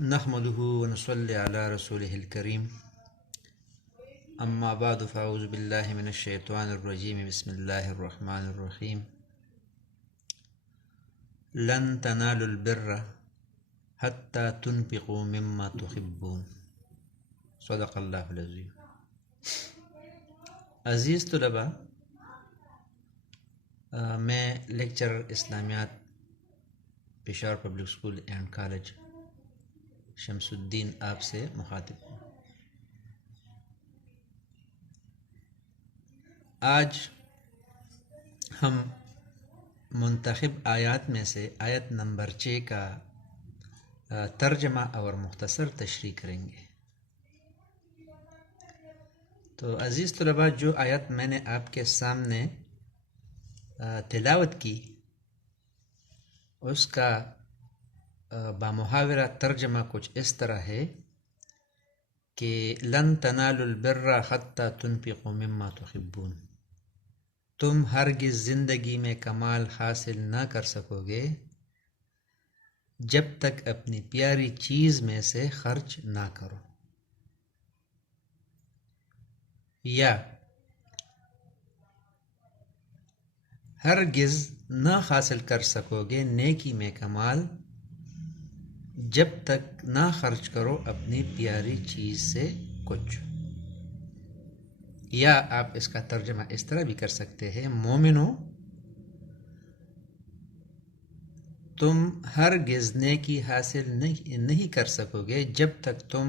نحمده ونصلي على رسوله الكريم اما بعد فاعوذ بالله من الشيطان الرجيم بسم الله الرحمن الرحيم لن تنالوا البر حتى تنفقوا مما تحبون صدق اللہ العظیم۔ عزیز طلباء، میں لیکچر اسلامیات Peshawar public school and college Shamsuddin آپ سے مخاطب ہوں۔ آج ہم منتخب آیات میں سے آیت نمبر 6 کا ترجمہ اور مختصر تشریح کریں گے۔ تو عزیز طلباء، جو آیت میں نے آپ کے سامنے تلاوت کی اس کا بامحاورہ ترجمہ کچھ اس طرح ہے کہ لن تنالوا البر حتی تنفقوا مما تحبون، تم ہرگز زندگی میں کمال حاصل نہ کر سکو گے جب تک اپنی پیاری چیز میں سے خرچ نہ کرو، یا ہرگز نہ حاصل کر سکو گے نیکی میں کمال جب تک نہ خرچ کرو اپنی پیاری چیز سے کچھ۔ یا آپ اس کا ترجمہ اس طرح بھی کر سکتے ہیں، مومنو تم ہرگز نیکی حاصل نہیں کر سکو گے جب تک تم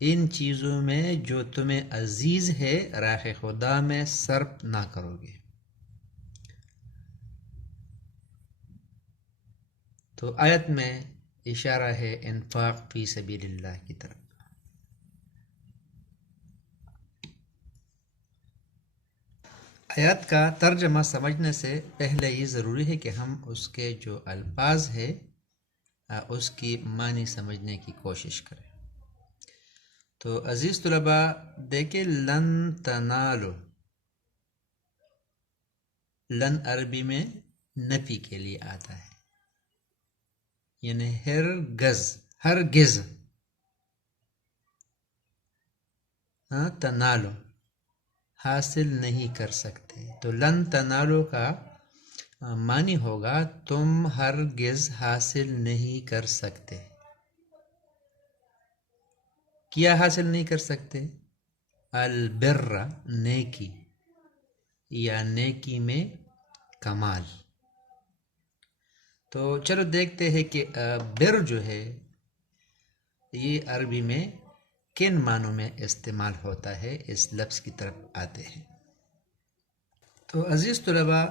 ان چیزوں میں جو تمہیں عزیز ہے راہ خدا میں صرف نہ کرو گے۔ تو آیت میں اشارہ ہے انفاق فی سبیل اللہ کی طرف۔ آیات کا ترجمہ سمجھنے سے پہلے یہ ضروری ہے کہ ہم اس کے جو الفاظ ہے اس کی معنی سمجھنے کی کوشش کریں۔ تو عزیز طلباء دیکھیں، لن تنالو، لن عربی میں نفی کے لیے آتا ہے، یعنی ہرگز تنالو حاصل نہیں کر سکتے۔ تو لن تنالو کا معنی ہوگا تم ہرگز حاصل نہیں کر سکتے۔ کیا حاصل نہیں کر سکتے؟ البر، نیکی یا نیکی میں کمال۔ تو چلو دیکھتے ہیں کہ بر جو ہے یہ عربی میں کن معنوں میں استعمال ہوتا ہے، اس لفظ کی طرف آتے ہیں۔ تو عزیز طلباء،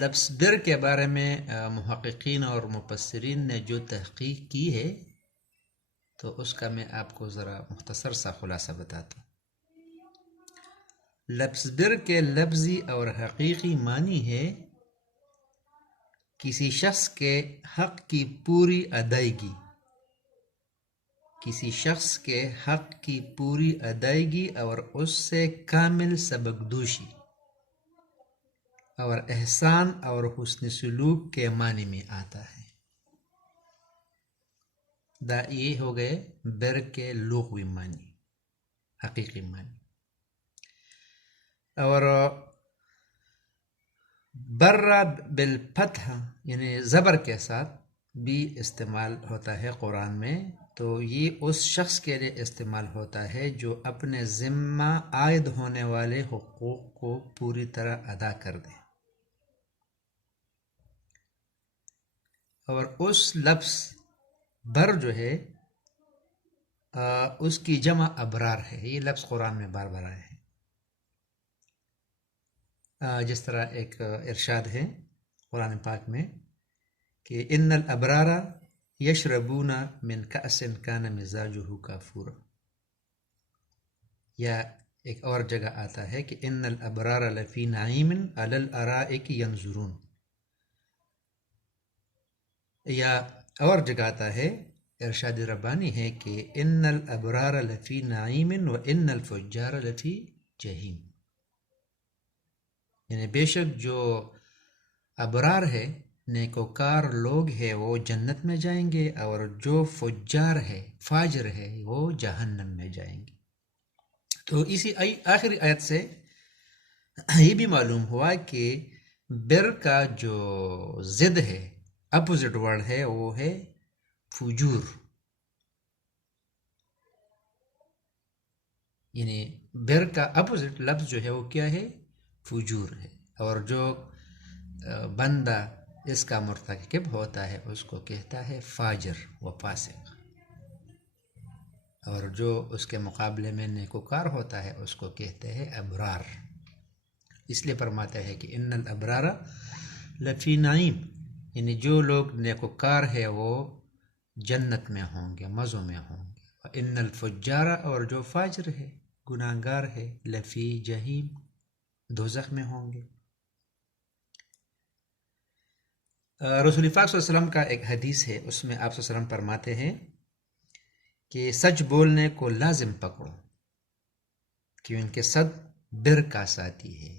لفظ بر کے بارے میں محققین اور مفسرین نے جو تحقیق کی ہے تو اس کا میں آپ کو ذرا مختصر سا خلاصہ بتاتا ہوں۔ لفظ بر کے لفظی اور حقیقی معنی ہے کسی شخص کے حق کی پوری ادائیگی، کسی شخص کے حق کی پوری ادائیگی اور اس سے کامل سبکدوشی اور احسان اور حسن سلوک کے معنی میں آتا ہے۔ یہ ہو گئے بر کے لغوی معنی، حقیقی معنی۔ اور برا بالفتح یعنی زبر کے ساتھ بھی استعمال ہوتا ہے قرآن میں، تو یہ اس شخص کے لیے استعمال ہوتا ہے جو اپنے ذمہ عائد ہونے والے حقوق کو پوری طرح ادا کر دے۔ اور اس لفظ بر جو ہے اس کی جمع ابرار ہے، یہ لفظ قرآن میں بار بار آیا ہے۔ جس طرح ایک ارشاد ہے قرآن پاک میں کہ ان الابرار یشربون من کأس کان مزاجہ کافورا، یا ایک اور جگہ آتا ہے کہ ان الابرار لفی نعیم علی الارائک ینظرون، یا اور جگہ آتا ہے ارشاد ربانی ہے کہ ان الابرار لفی نعیم و ان الفجار لفی جہیم، یعنی بے شک جو ابرار ہے نیکوکار لوگ ہیں وہ جنت میں جائیں گے، اور جو فجار ہے، فاجر ہے، وہ جہنم میں جائیں گے۔ تو اسی آخری آیت سے یہ بھی معلوم ہوا کہ بر کا جو ضد ہے، اپوزٹ ورڈ ہے، وہ ہے فجور، یعنی بر کا اپوزٹ لفظ جو ہے وہ کیا ہے؟ فجور ہے، اور جو بندہ اس کا مرتکب ہوتا ہے اس کو کہتا ہے فاجر و فاسق، اور جو اس کے مقابلے میں نیکوکار ہوتا ہے اس کو کہتے ہیں ابرار۔ اس لیے فرماتا ہے کہ ان الابرار لفی نعیم، یعنی جو لوگ نیکوکار ہے وہ جنت میں ہوں گے، مزوں میں ہوں گے۔ ان الفجار، اور جو فاجر ہے، گناہگار ہے، لفی جہیم، دوزخ میں ہوں گے۔ رسول پاک صلی اللہ علیہ وسلم کا ایک حدیث ہے، اس میں آپ صلی اللہ علیہ وسلم فرماتے ہیں کہ سچ بولنے کو لازم پکڑو کہ ان کے صد بر کا ساتھی ہے۔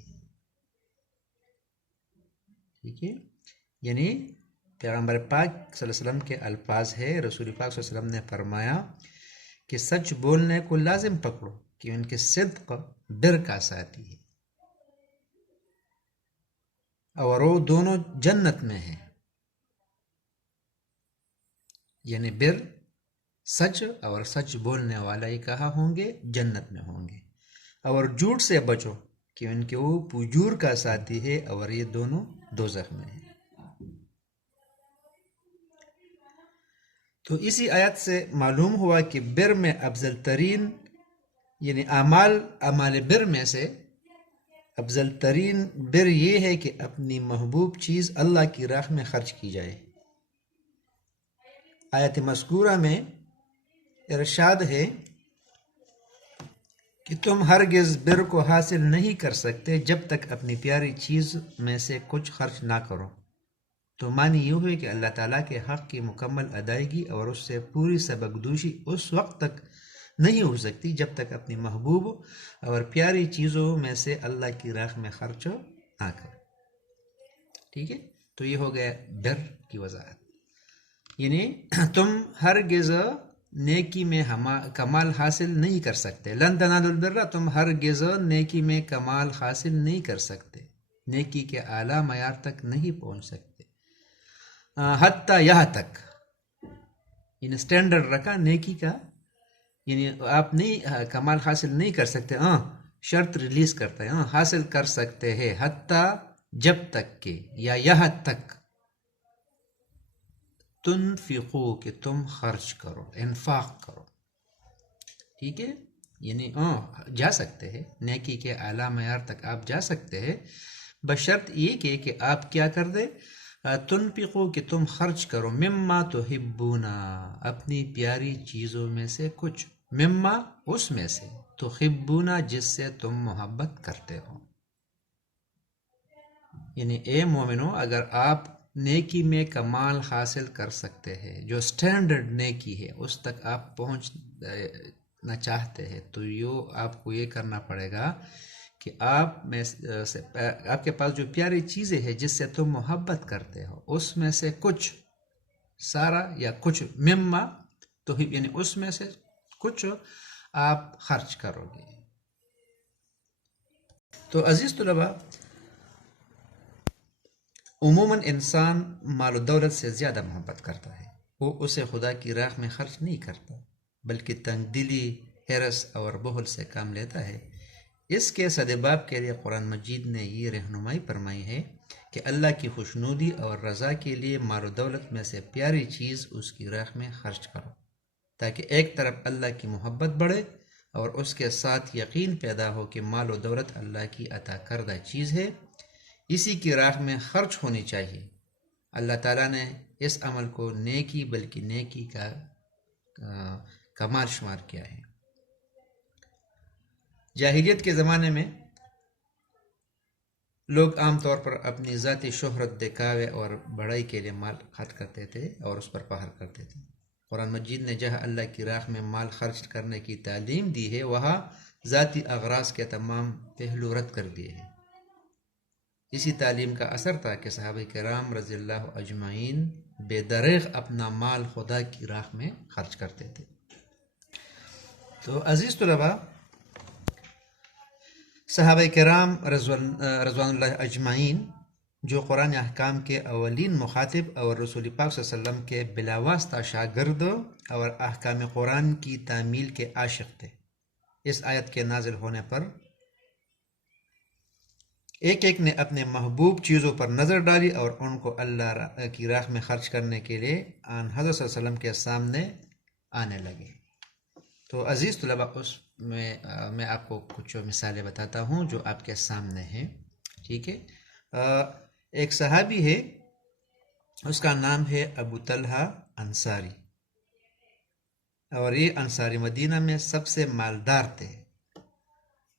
ٹھیک ہے، یعنی پیغمبر پاک صلی اللہ علیہ وسلم کے الفاظ ہے، رسول پاک صلی اللہ علیہ وسلم نے فرمایا کہ سچ بولنے کو لازم پکڑو کہ ان کے صدق بر کا ساتھی ہے، اور وہ دونوں جنت میں ہیں۔ یعنی بر سچ اور سچ بولنے والا یہ کہاں ہوں گے؟ جنت میں ہوں گے۔ اور جھوٹ سے بچو کہ ان کے وہ فجور کا ساتھی ہے، اور یہ دونوں دوزخ میں ہیں۔ تو اسی آیت سے معلوم ہوا کہ بر میں افضل ترین، یعنی اعمال بر میں سے افضل ترین بر یہ ہے کہ اپنی محبوب چیز اللہ کی راہ میں خرچ کی جائے۔ آیت مذکورہ میں ارشاد ہے کہ تم ہرگز بر کو حاصل نہیں کر سکتے جب تک اپنی پیاری چیز میں سے کچھ خرچ نہ کرو۔ تو معنی یہ ہوئی کہ اللہ تعالیٰ کے حق کی مکمل ادائیگی اور اس سے پوری سبکدوشی اس وقت تک نہیں ہو سکتی جب تک اپنی محبوب اور پیاری چیزوں میں سے اللہ کی راہ میں خرچ نہ کرو۔ ٹھیک ہے، تو یہ ہو گیا بر کی وضاحت، یعنی تم ہرگز نیکی میں کمال حاصل نہیں کر سکتے۔ لن تنالوا البر، تم ہرگز نیکی میں کمال حاصل نہیں کر سکتے، نیکی کے اعلیٰ معیار تک نہیں پہنچ سکتے، حتیٰ یہاں تک، یعنی اسٹینڈرڈ رکھا نیکی کا، یعنی آپ نہیں کمال حاصل نہیں کر سکتے، شرط ریلیز کرتا ہے، حاصل کر سکتے ہیں حتیٰ جب تک کہ، یا یہاں تک، تنفقو کہ تم خرچ کرو، انفاق کرو۔ ٹھیک ہے، یعنی جا سکتے ہیں نیکی کے اعلیٰ معیار تک، آپ جا سکتے ہیں، بشرط یہ کہ آپ کیا کر دیں، تنفقو کہ تم خرچ کرو، مما تحبون اپنی پیاری چیزوں میں سے کچھ، مما اس میں سے، تحبون جس سے تم محبت کرتے ہو۔ یعنی اے مومنو، اگر آپ نیکی میں کمال حاصل کر سکتے ہیں، جو سٹینڈرڈ نیکی ہے اس تک آپ پہنچنا چاہتے ہیں، تو آپ کو یہ کرنا پڑے گا کہ آپ کے پاس جو پیاری چیزیں ہیں جس سے تم محبت کرتے ہو، اس میں سے کچھ، سارا یا کچھ، مما تو یعنی اس میں سے کچھ آپ خرچ کرو گے۔ تو عزیز طلباء، عموماً انسان مال و دولت سے زیادہ محبت کرتا ہے، وہ اسے خدا کی راہ میں خرچ نہیں کرتا، بلکہ تنگ دلی، حرص اور بخل سے کام لیتا ہے۔ اس کے سدباب کے لیے قرآن مجید نے یہ رہنمائی فرمائی ہے کہ اللہ کی خوشنودی اور رضا کے لیے مال و دولت میں سے پیاری چیز اس کی راہ میں خرچ کرو، تاکہ ایک طرف اللہ کی محبت بڑھے اور اس کے ساتھ یقین پیدا ہو کہ مال و دولت اللہ کی عطا کردہ چیز ہے، اسی کی راہ میں خرچ ہونی چاہیے۔ اللہ تعالیٰ نے اس عمل کو نیکی، بلکہ نیکی کا کمال شمار کیا ہے۔ جاہلیت کے زمانے میں لوگ عام طور پر اپنی ذاتی شہرت، دکھاوے اور بڑائی کے لیے مال خرچ کرتے تھے اور اس پر فخر کرتے تھے۔ قرآن مجید نے جہاں اللہ کی راہ میں مال خرچ کرنے کی تعلیم دی ہے، وہاں ذاتی اغراض کے تمام پہلو رد کر دیے ہیں۔ اسی تعلیم کا اثر تھا کہ صحابہ کرام رضی اللہ اجمعین بے دریغ اپنا مال خدا کی راہ میں خرچ کرتے تھے۔ تو عزیز طلباء، صحابہ کرام رضوان اللہ اجمعین جو قرآن احکام کے اولین مخاطب اور رسول پاک صلی اللہ علیہ وسلم کے بلا واسطہ شاگرد اور احکام قرآن کی تعمیل کے عاشق تھے، اس آیت کے نازل ہونے پر ایک ایک نے اپنے محبوب چیزوں پر نظر ڈالی اور ان کو اللہ کی راہ میں خرچ کرنے کے لیے آن حضرت صلی اللہ علیہ وسلم کے سامنے آنے لگے۔ تو عزیز طلباء، اس میں آپ کو کچھ مثالیں بتاتا ہوں جو آپ کے سامنے ہیں، ٹھیک ہے۔ ایک صحابی ہے، اس کا نام ہے ابو طلحہ انصاری، اور یہ انصاری مدینہ میں سب سے مالدار تھے۔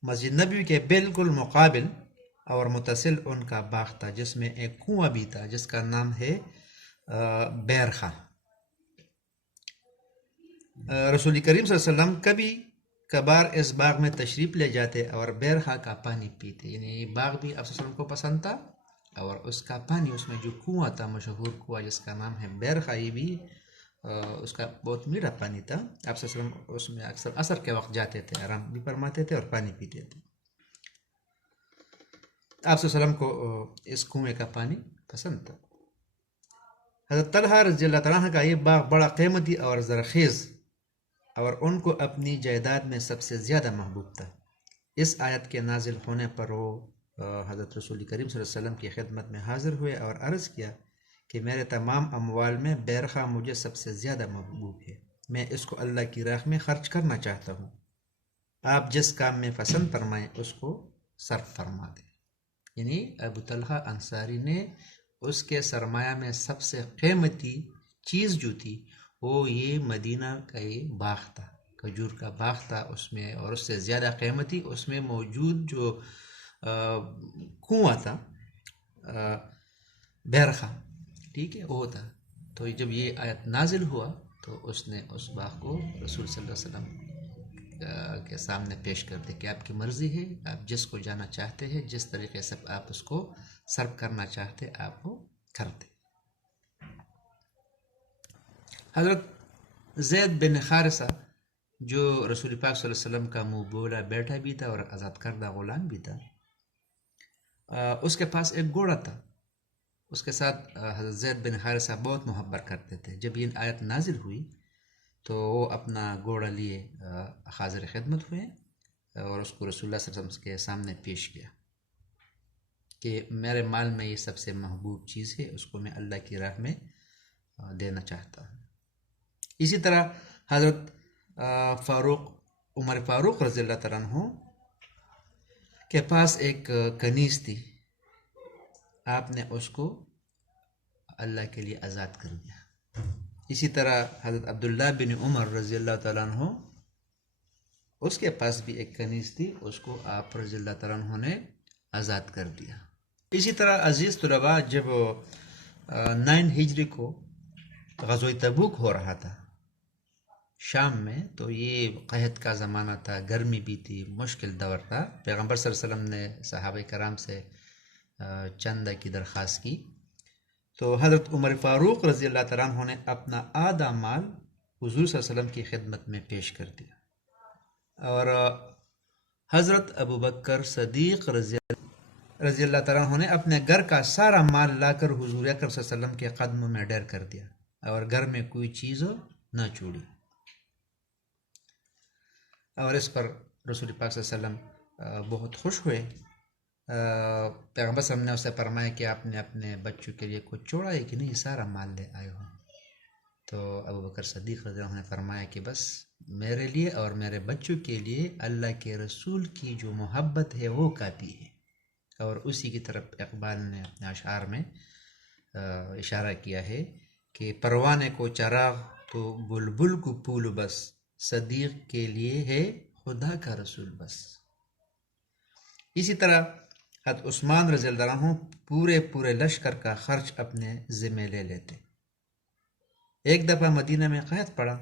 مسجد نبوی کے بالکل مقابل اور متصل ان کا باغ تھا، جس میں ایک کنواں بھی تھا جس کا نام ہے بیرخا۔ رسول کریم صلی اللہ علیہ وسلم کبھی کبھار اس باغ میں تشریف لے جاتے اور بیرخا کا پانی پیتے، یعنی یہ باغ بھی آپ صلی اللہ علیہ وسلم کو پسند تھا، اور اس کا پانی، اس میں جو کنواں تھا، مشہور کنواں جس کا نام ہے بیرخا، یہ بھی اس کا بہت میٹھا پانی تھا۔ آپ صلی اللہ علیہ وسلم اس میں اکثر عصر کے وقت جاتے تھے، آرام بھی فرماتے تھے اور پانی پیتے تھے۔ آپ صلی اللہ علیہ وسلم کو اس کنویں کا پانی پسند تھا۔ حضرت طلحہ رضی اللہ تعالیٰ عنہ کا یہ باغ بڑا قیمتی اور زرخیز اور ان کو اپنی جائیداد میں سب سے زیادہ محبوب تھا۔ اس آیت کے نازل ہونے پر وہ حضرت رسول کریم صلی اللہ علیہ وسلم کی خدمت میں حاضر ہوئے اور عرض کیا کہ میرے تمام اموال میں بیرخا مجھے سب سے زیادہ محبوب ہے، میں اس کو اللہ کی راہ میں خرچ کرنا چاہتا ہوں، آپ جس کام میں پسند فرمائیں اس کو صرف فرما دیں۔ یعنی ابو طلحہ انصاری نے اس کے سرمایہ میں سب سے قیمتی چیز جو تھی وہ یہ مدینہ کا یہ باغ تھا، کھجور کا باغ تھا اس میں، اور اس سے زیادہ قیمتی اس میں موجود جو کنواں تھا بیرخا، ٹھیک ہے، وہ تھا۔ تو جب یہ آیت نازل ہوا تو اس نے اس باغ کو رسول صلی اللہ علیہ وسلم کے سامنے پیش کر دے کہ آپ کی مرضی ہے، آپ جس کو جانا چاہتے ہیں، جس طریقے سے آپ اس کو سرو کرنا چاہتے آپ وہ کرتے۔ حضرت زید بن حارثہ جو رسول پاک صلی اللہ علیہ وسلم کا منہ بولا بیٹا بھی تھا اور آزاد کردہ غلام بھی تھا، اس کے پاس ایک گھوڑا تھا، اس کے ساتھ حضرت زید بن حارثہ بہت محبت کرتے تھے۔ جب یہ آیت نازل ہوئی تو وہ اپنا گھوڑا لیے حاضر خدمت ہوئے اور اس کو رسول اللہ صلی اللہ علیہ وسلم کے سامنے پیش کیا کہ میرے مال میں یہ سب سے محبوب چیز ہے، اس کو میں اللہ کی راہ میں دینا چاہتا ہوں۔ اسی طرح حضرت عمر فاروق رضی اللہ تعالیٰ عنہ کے پاس ایک کنیز تھی، آپ نے اس کو اللہ کے لیے آزاد کر دیا۔ اسی طرح حضرت عبداللہ بن عمر رضی اللہ تعالیٰ عنہ، اس کے پاس بھی ایک کنیز تھی، اس کو آپ رضی اللہ تعالیٰ عنہ نے آزاد کر دیا۔ اسی طرح عزیز طلباء، جب 9 ہجری کو غزوہ تبوک ہو رہا تھا شام میں، تو یہ قحط کا زمانہ تھا، گرمی بھی تھی، مشکل دور تھا۔ پیغمبر صلی اللہ علیہ وسلم نے صحابہ کرام سے چندہ کی درخواست کی، تو حضرت عمر فاروق رضی اللہ تعالیٰ عنہ نے اپنا آدھا مال حضور صلی اللہ علیہ وسلم کی خدمت میں پیش کر دیا، اور حضرت ابو بکر صدیق رضی اللہ تعالیٰ عنہ نے اپنے گھر کا سارا مال لا کر حضور اکرم صلی اللہ علیہ وسلم کے قدموں میں ڈیر کر دیا اور گھر میں کوئی چیز نہ چھوڑی، اور اس پر رسول پاک صلی اللہ علیہ وسلم بہت خوش ہوئے۔ پیغمبر صلی اللہ علیہ وسلم نے اسے فرمایا کہ آپ نے اپنے بچوں کے لیے کچھ چھوڑا ہے کہ نہیں، سارا مال لے آئے ہوں؟ تو ابو بکر صدیق رضی اللہ عنہ نے فرمایا کہ بس میرے لیے اور میرے بچوں کے لیے اللہ کے رسول کی جو محبت ہے وہ کافی ہے، اور اسی کی طرف اقبال نے اپنے اشعار میں اشارہ کیا ہے کہ پروانے کو چراغ تو بلبل کو پھول بس، صدیق کے لیے ہے خدا کا رسول بس۔ اسی طرح حضرت عثمان رضی اللہ عنہ پورے لشکر کا خرچ اپنے ذمہ لے لیتے۔ ایک دفعہ مدینہ میں قحط پڑا،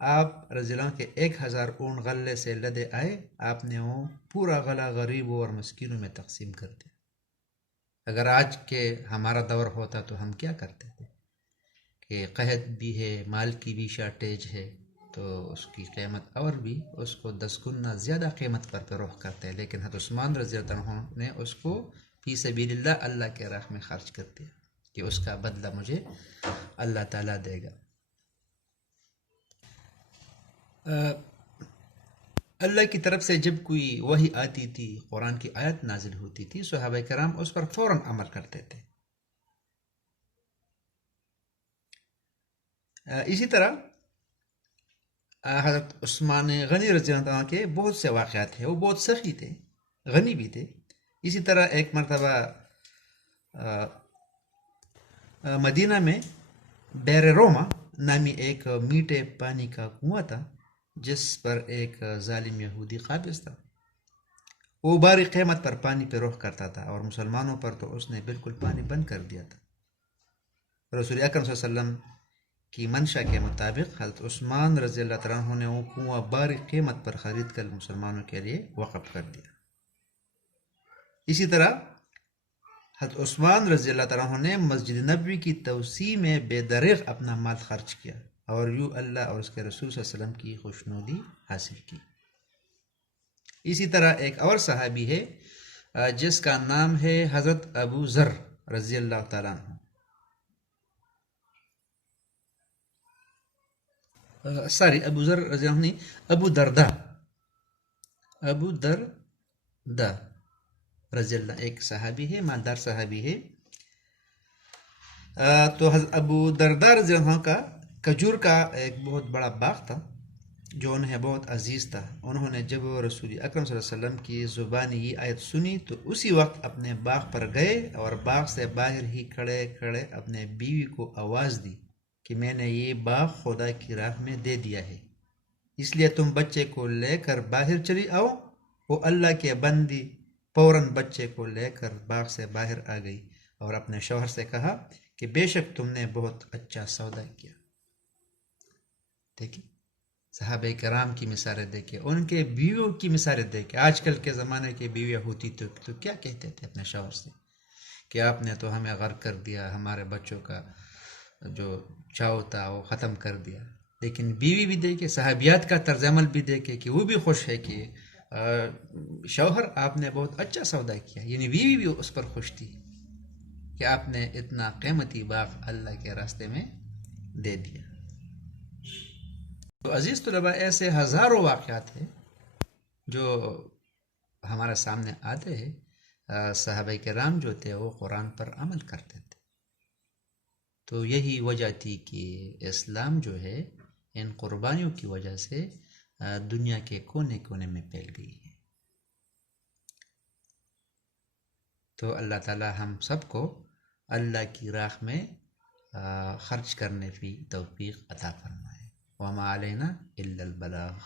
آپ رضی اللہ عنہ کے 1000 اونٹ غلے سے لدے آئے، آپ نے وہ پورا غلہ غریبوں اور مسکینوں میں تقسیم کر دیا۔ اگر آج کے ہمارا دور ہوتا تو ہم کیا کرتے تھے کہ قحط بھی ہے، مال کی بھی شارٹیج ہے، تو اس کی قیمت اور بھی اس کو 10 گنا زیادہ قیمت پر فروخت کرتے ہیں، لیکن حضرت عثمان رضی اللہ عنہ نے اس کو فی سبیل اللہ کے راہ میں خرچ کر دیا کہ اس کا بدلہ مجھے اللہ تعالیٰ دے گا۔ اللہ کی طرف سے جب کوئی وحی آتی تھی، قرآن کی آیت نازل ہوتی تھی، صحابہ کرام اس پر فوراً عمل کرتے تھے۔ اسی طرح حضرت عثمان غنی رضی اللہ عنہ کے بہت سے واقعات ہیں، وہ بہت سخی تھے، غنی بھی تھے۔ اسی طرح ایک مرتبہ مدینہ میں بیر روما نامی ایک میٹھے پانی کا کنواں تھا جس پر ایک ظالم یہودی قابض تھا۔ وہ باری قیمت پر پانی فروخت کرتا تھا اور مسلمانوں پر تو اس نے بالکل پانی بند کر دیا تھا۔ رسول اکرم صلی اللہ علیہ وسلم کی منشا کے مطابق حضرت عثمان رضی اللہ عنہ نے وہ کنواں باری قیمت پر خرید کر مسلمانوں کے لیے وقف کر دیا۔ اسی طرح حضرت عثمان رضی اللہ عنہ نے مسجد نبوی کی توسیع میں بے دریغ اپنا مال خرچ کیا اور یوں اللہ اور اس کے رسول صلی اللہ علیہ وسلم کی خوشنودی حاصل کی۔ اسی طرح ایک اور صحابی ہے جس کا نام ہے حضرت ابو ذر رضی اللہ تعالیٰ عنہ۔ ابو ذر رضی اللہ عنہ، ابو دردہ رضی اللہ، ایک صحابی ہے، مالدار صحابی ہے۔ تو حضرت ابو دردہ رضی اللہ عنہ کا کھجور کا ایک بہت بڑا باغ تھا جو انہیں بہت عزیز تھا۔ انہوں نے جب رسول اکرم صلی اللہ علیہ وسلم کی زبان یہ آیت سنی تو اسی وقت اپنے باغ پر گئے اور باغ سے باہر ہی کھڑے کھڑے اپنے بیوی کو آواز دی کہ میں نے یہ باغ خدا کی راہ میں دے دیا ہے، اس لیے تم بچے کو لے کر باہر چلی آؤ۔ وہ اللہ کے بندی فوراً بچے کو لے کر باغ سے باہر آ گئی اور اپنے شوہر سے کہا کہ بے شک تم نے بہت اچھا سودا کیا۔ دیکھیں صحابہ کرام کی مثالیں دیکھیں، ان کے بیویوں کی مثالیں دیکھیں۔ آج کل کے زمانے کی بیویاں ہوتی تو کیا کہتے تھے اپنے شوہر سے کہ آپ نے تو ہمیں غرق کر دیا، ہمارے بچوں کا جو چاؤ تھا وہ ختم کر دیا۔ لیکن بیوی بھی دیکھے، صحابیات کا طرز عمل بھی دیکھے کہ وہ بھی خوش ہے کہ شوہر آپ نے بہت اچھا سودا کیا، یعنی بیوی بھی اس پر خوش تھی کہ آپ نے اتنا قیمتی باغ اللہ کے راستے میں دے دیا۔ تو عزیز طلباء، ایسے ہزاروں واقعات ہیں جو ہمارے سامنے آتے ہیں۔ صحابہ کرام جو تھے وہ قرآن پر عمل کرتے تھے، تو یہی وجہ تھی کہ اسلام جو ہے ان قربانیوں کی وجہ سے دنیا کے کونے کونے میں پھیل گئی ہے۔ تو اللہ تعالی ہم سب کو اللہ کی راہ میں خرچ کرنے کی توفیق عطا فرمائے۔ وما علینا الا البلاغ۔